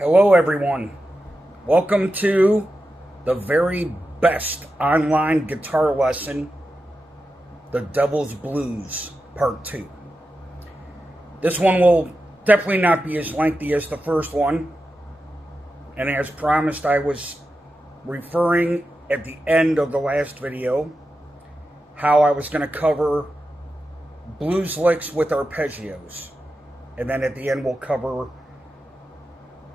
Hello everyone, welcome to the very best online guitar lesson, The Devil's Blues Part 2. This one will definitely not be as lengthy as the first one, and as promised I was referring at the end of the last video how I was going to cover blues licks with arpeggios, and then at the end we'll cover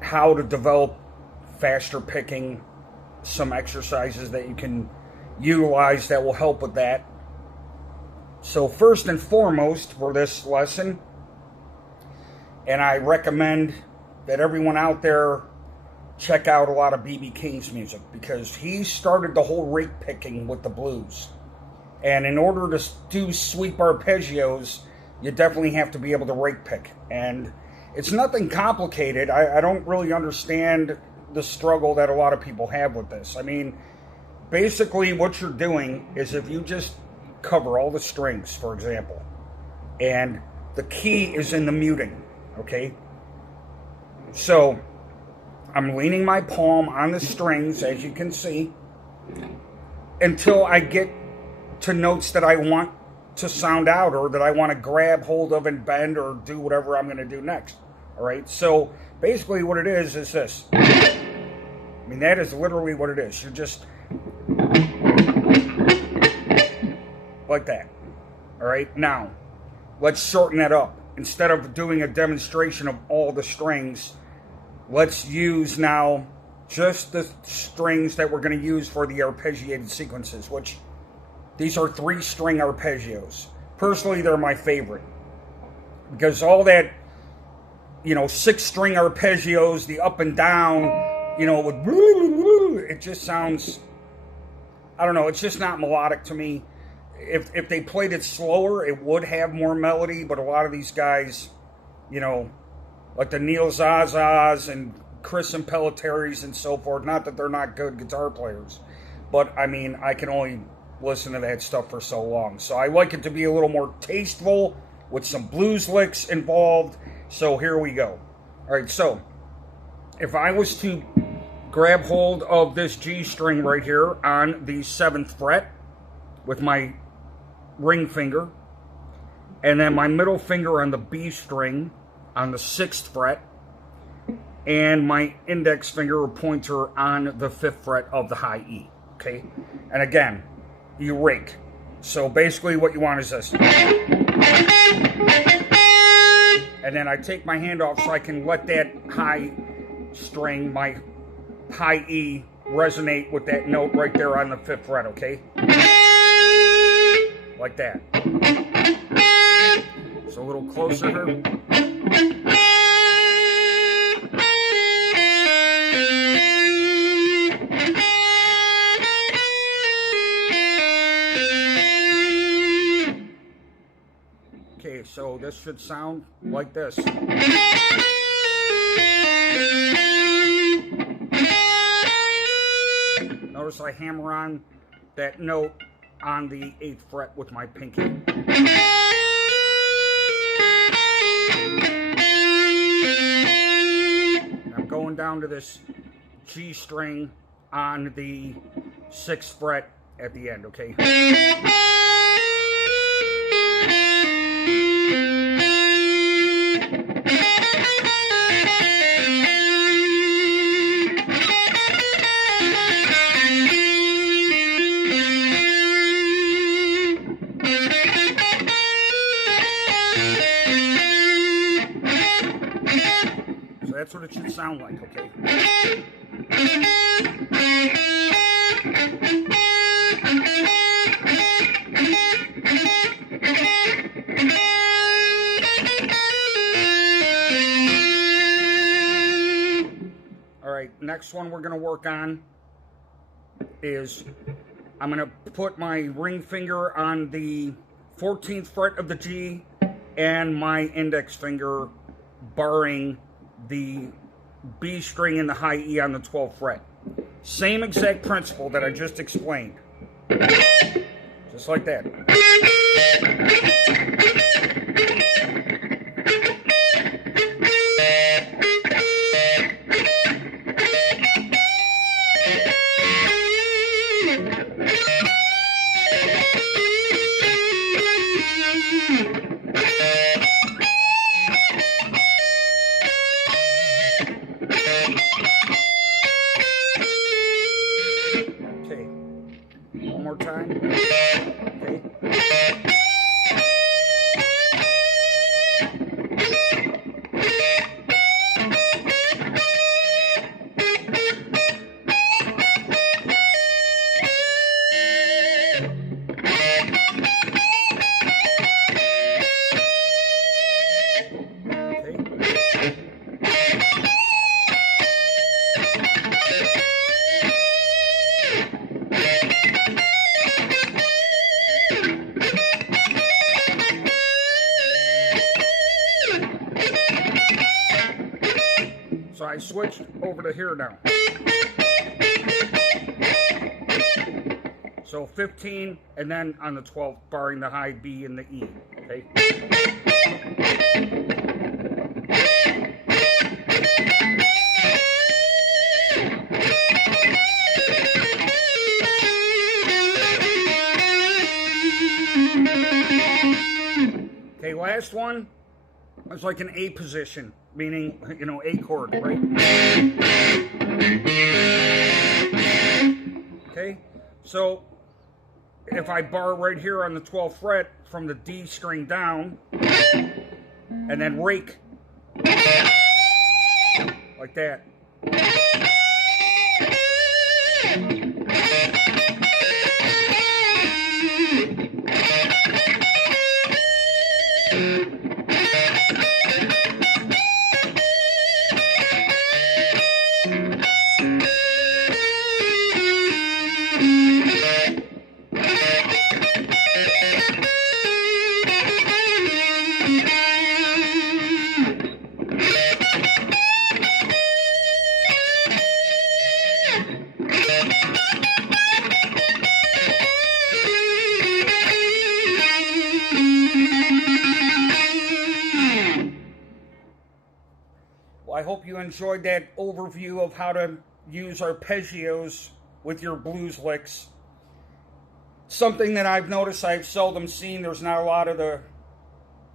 how to develop faster picking, some exercises that you can utilize that will help with that. So first and foremost for this lesson, and I recommend that everyone out there check out a lot of B.B. King's music, because he started the whole rake picking with the blues. And in order to do sweep arpeggios, you definitely have to be able to rake pick. And it's nothing complicated. I don't really understand the struggle that a lot of people have with this. I mean, basically what you're doing is if you just cover all the strings, for example, and the key is in the muting, okay? So I'm leaning my palm on the strings, as you can see, until I get to notes that I want to sound out, or that I want to grab hold of and bend, or do whatever I'm going to do next. All right, so basically what it is this. I mean, that is literally what it is. You're just like that. All right, now let's shorten that up. Instead of doing a demonstration of all the strings, let's use now just the strings that we're going to use for the arpeggiated sequences, which these are 3-string arpeggios. Personally, they're my favorite, because all that, 6-string arpeggios, the up and down, with it just sounds, I don't know, it's just not melodic to me. If they played it slower, it would have more melody, but a lot of these guys, like the Neil Zazas and Chris and Pellettieri's and so forth, not that they're not good guitar players, but I mean, I can only listen to that stuff for so long. So I like it to be a little more tasteful with some blues licks involved. So here we go. All right, so if I was to grab hold of this G string right here on the 7th fret with my ring finger, and then my middle finger on the B string on the 6th fret, and my index finger or pointer on the 5th fret of the high E, okay? And again, you rake. So basically what you want is this. And then I take my hand off so I can let that high string, my high E, resonate with that note right there on the 5th fret, okay? Like that. So a little closer here. Okay, so this should sound like this. Notice I hammer on that note on the 8th fret with my pinky. I'm going down to this G string on the 6th fret at the end, okay? That's what it should sound like, okay? All right, next one we're going to work on is I'm going to put my ring finger on the 14th fret of the G and my index finger barring the B string and the high E on the 12th fret. Same exact principle that I just explained. Just like that. So I switched over to here now. So 15, and then on the 12th, barring the high B and the E. Okay. Okay, last one is like an A position, meaning, you know, A chord, right? Okay, so if I bar right here on the 12th fret from the D string down, and then rake, like that. I hope you enjoyed that overview of how to use arpeggios with your blues licks. Something that I've noticed I've seldom seen. There's not a lot of the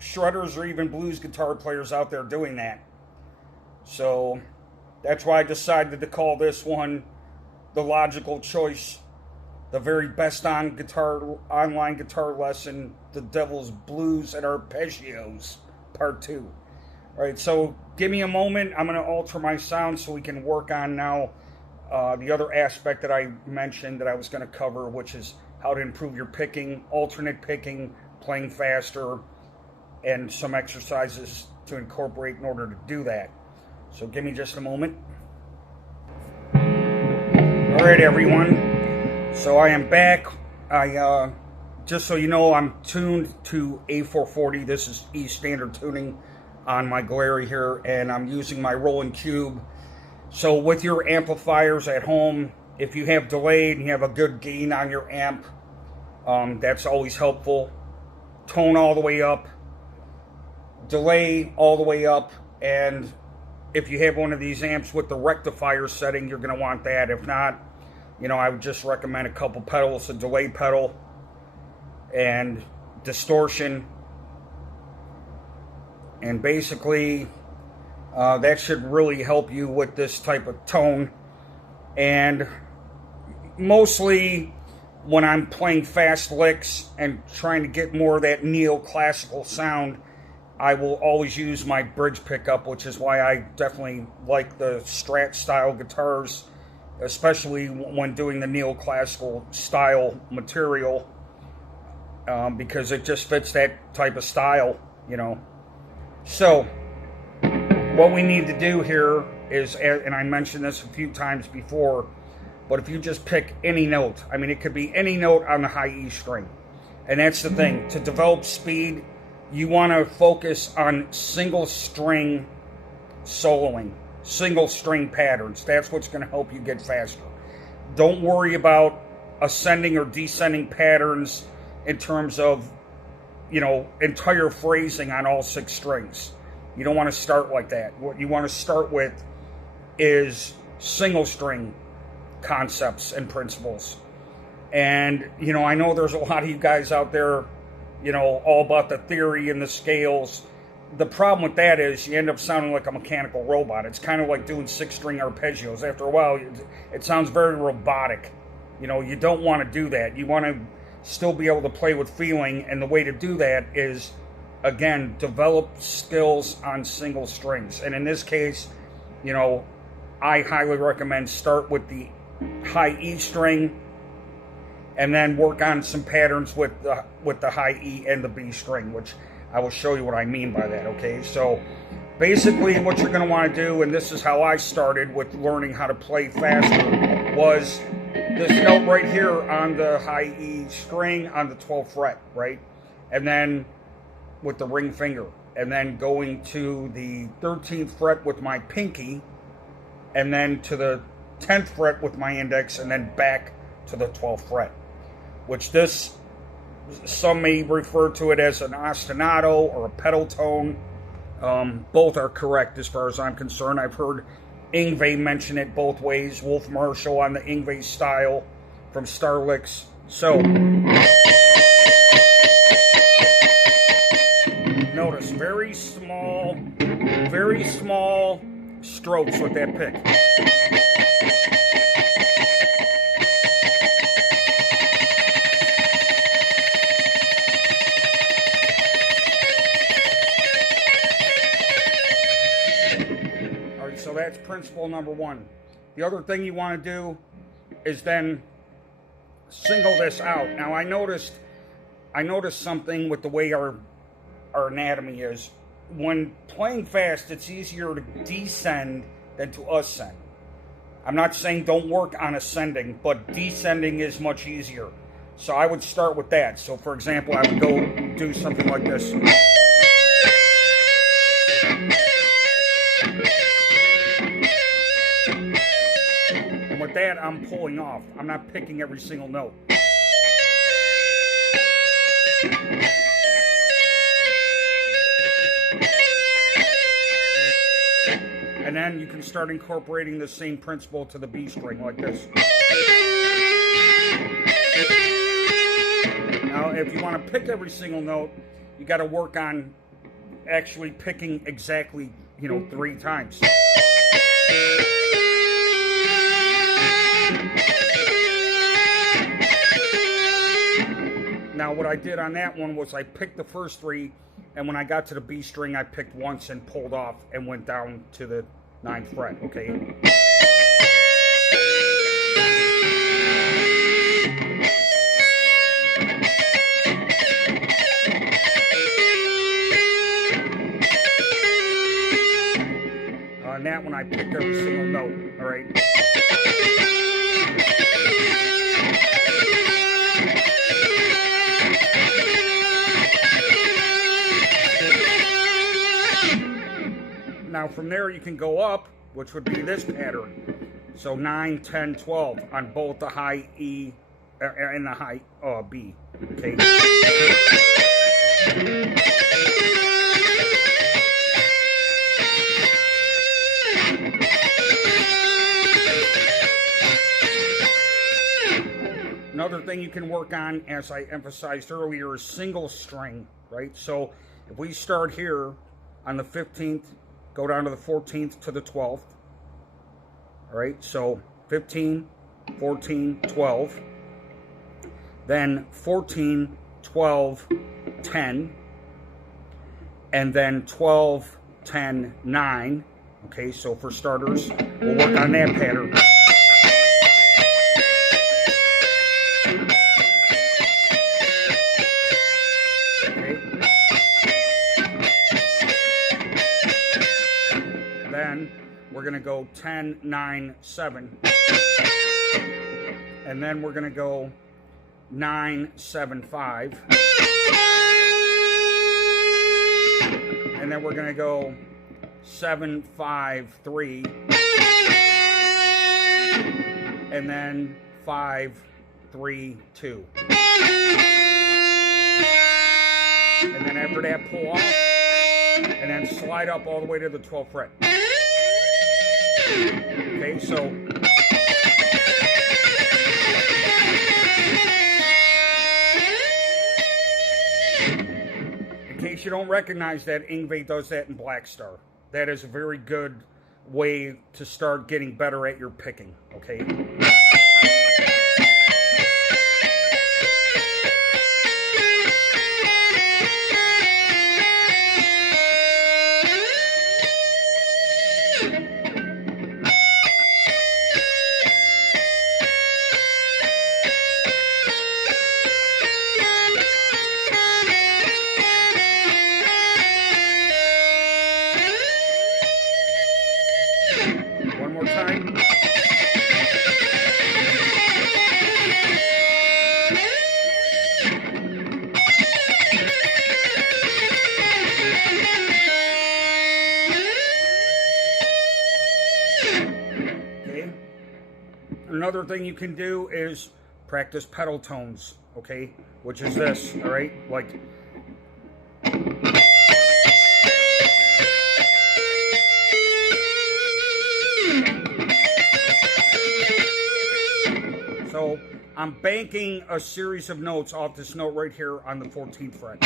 shredders or even blues guitar players out there doing that. So that's why I decided to call this one the logical choice. The very best online guitar lesson, The Devil's Blues and Arpeggios, Part 2. Alright, so give me a moment. I'm going to alter my sound so we can work on now the other aspect that I mentioned that I was going to cover, which is how to improve your picking, alternate picking, playing faster, and some exercises to incorporate in order to do that. So give me just a moment. Alright, everyone. So I am back. Just so you know, I'm tuned to A440. This is E standard tuning on my Glary here, and I'm using my Roland Cube. So with your amplifiers at home, if you have delay and you have a good gain on your amp, that's always helpful. Tone all the way up, delay all the way up, and if you have one of these amps with the rectifier setting, you're going to want that. If not, you know, I would just recommend a couple pedals, a delay pedal and distortion. And basically, that should really help you with this type of tone. And mostly when I'm playing fast licks and trying to get more of that neoclassical sound, I will always use my bridge pickup, which is why I definitely like the Strat style guitars, especially when doing the neoclassical style material, because it just fits that type of style, you know. So, what we need to do here is, and I mentioned this a few times before, but if you just pick any note, I mean, it could be any note on the high E string. And that's the thing, to develop speed, you want to focus on single string soloing, single string patterns. That's what's going to help you get faster. Don't worry about ascending or descending patterns in terms of, you know, entire phrasing on all 6 strings. You don't want to start like that. What you want to start with is single string concepts and principles. And, you know, I know there's a lot of you guys out there, you know, all about the theory and the scales. The problem with that is you end up sounding like a mechanical robot. It's kind of like doing 6-string arpeggios. After a while, it sounds very robotic. You know, you don't want to do that. You want to still be able to play with feeling, and the way to do that is, again, develop skills on single strings. And in this case, you know, I highly recommend start with the high E string and then work on some patterns with the high E and the B string, which I will show you what I mean by that, okay? So basically what you're going to want to do, and this is how I started with learning how to play faster, was this note right here on the high E string on the 12th fret, right? And then with the ring finger, and then going to the 13th fret with my pinky and then to the 10th fret with my index, and then back to the 12th fret, which some may refer to it as an ostinato or a pedal tone. Both are correct as far as I'm concerned. I've heard Yngwie mention it both ways. Wolf Marshall on the Yngwie style from Starlicks. So, notice very small strokes with that pick. So that's principle number one. The other thing you want to do is then single this out. Now I noticed something with the way our anatomy is. When playing fast, it's easier to descend than to ascend. I'm not saying don't work on ascending, but descending is much easier. So I would start with that. So for example, I would go do something like this. And with that, I'm pulling off. I'm not picking every single note. And then you can start incorporating the same principle to the B string like this. Now, if you want to pick every single note, you got to work on actually picking exactly, 3 times. Now, what I did on that one was I picked the first 3, and when I got to the B string, I picked once and pulled off and went down to the 9th fret, okay? On that one, I picked every single note, all right? Now from there you can go up, which would be this pattern. So 9, 10, 12 on both the high E and the high B. Okay. Another thing you can work on, as I emphasized earlier, is single string, right? So if we start here on the 15th, go down to the 14th to the 12th. All right, so 15, 14, 12. Then 14, 12, 10. And then 12, 10, 9. Okay, so for starters, we'll work on that pattern. We're going to go 10, 9, 7. And then we're going to go 9, 7, 5. And then we're going to go 7, 5, 3. And then 5, 3, 2. And then after that, pull off. And then slide up all the way to the 12th fret. Okay, so in case you don't recognize that, Yngwie does that in Black Star. That is a very good way to start getting better at your picking, okay? One more time. Another thing you can do is practice pedal tones, okay? Which is this, all right? Like, so I'm banking a series of notes off this note right here on the 14th fret.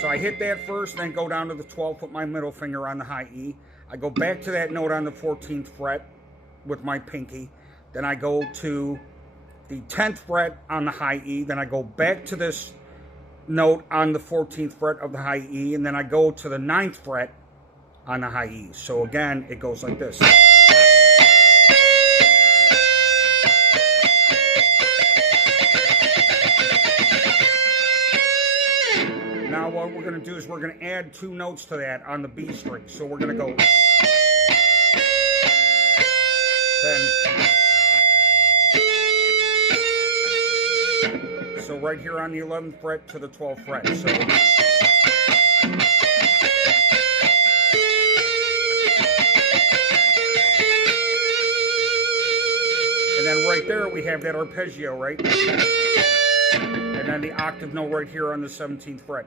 So I hit that first, then go down to the 12th with my middle finger on the high E. I go back to that note on the 14th fret with my pinky. Then I go to the 10th fret on the high E. Then I go back to this note on the 14th fret of the high E. And then I go to the 9th fret on the high E. So again, it goes like this. Now what we're going to do is we're going to add 2 notes to that on the B string. So we're going to go. Then. So right here on the 11th fret to the 12th fret. So. And then right there we have that arpeggio, right? And then the octave note right here on the 17th fret.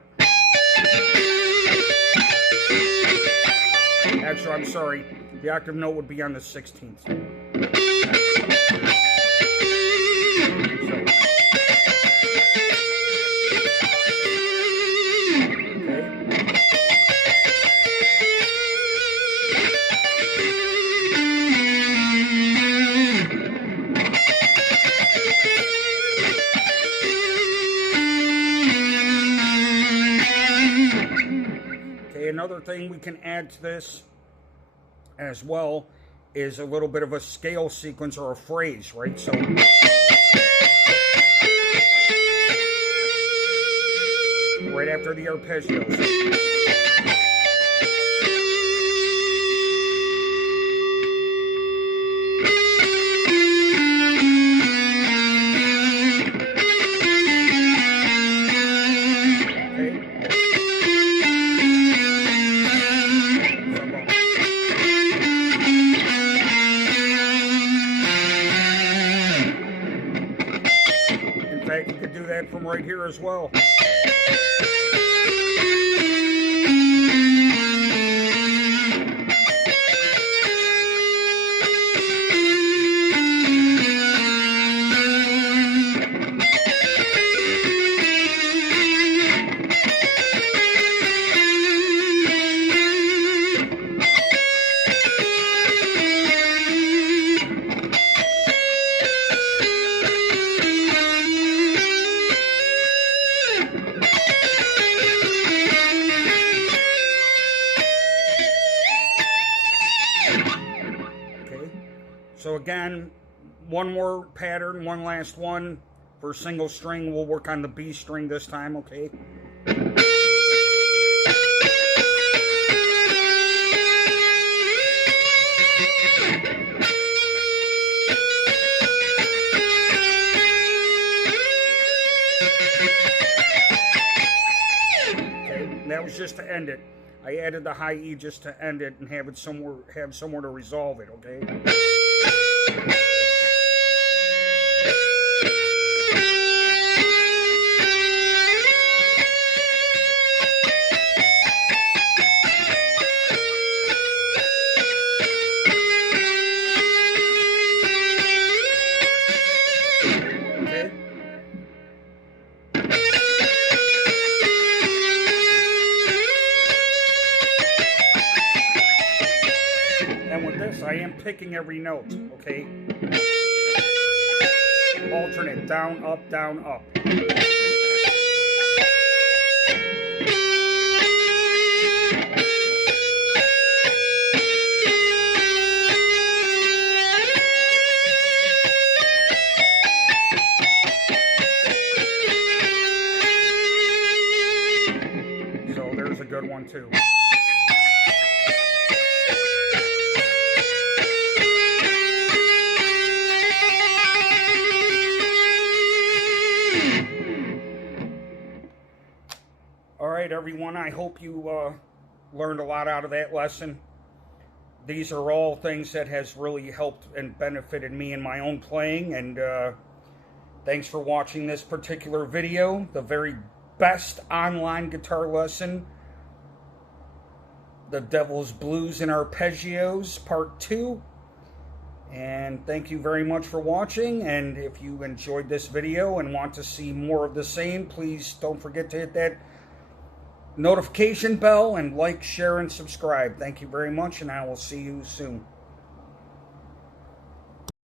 Actually, I'm sorry. The octave note would be on the 16th. So. Another thing we can add to this as well is a little bit of a scale sequence or a phrase, right? So right after the arpeggios. From right here as well. So again, one more pattern, one last one for single string. We'll work on the B string this time, okay? That was just to end it. I added the high E just to end it and have somewhere to resolve it, okay? I am picking every note, okay? Alternate, down, up, down, up. So there's a good one too. Alright everyone, I hope you learned a lot out of that lesson. these are all things that has really helped and benefited me in my own playing. And thanks for watching this particular video, the very best online guitar lesson, the Devil's Blues and Arpeggios Part 2. And thank you very much for watching. And if you enjoyed this video and want to see more of the same, please don't forget to hit that notification bell and like, share, and subscribe. Thank you very much, and I will see you soon.